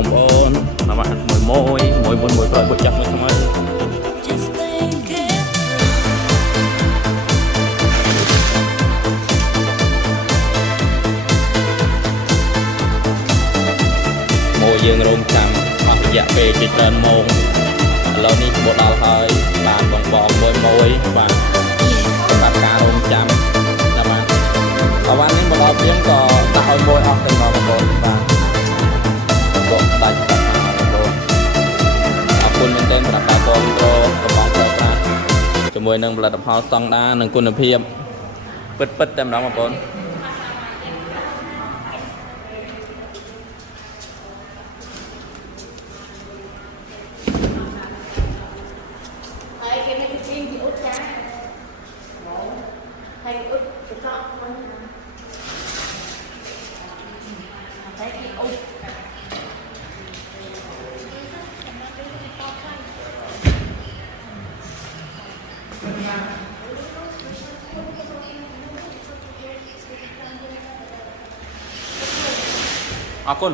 បងប្អូនណាបាទមួយប្របុចាក់មួយថ្មីមួយយើងរងចាំអស់រយៈពេលជាច្រើនម៉ោងឥឡូវនេះក្បួនដល់ហើយបានបងមួយបាទសម្រាប់ការរងចាំណាបាទអវ៉ាន់នេះមកដល់ព្រៀងក៏ដាក់ឲ្យមួយអស់ទៅបងប្អូនបាទក៏ដាច់បាត់មកបងប្អូនអរគុណមែនទែនសម្រាប់ការគ្រប់គ្រងរបស់ប្រើប្រាស់ជាមួយនឹងផលិតផលស្តង់ដារនិងគុណភាពពិតតែម្ដងបងប្អូនអរគុណ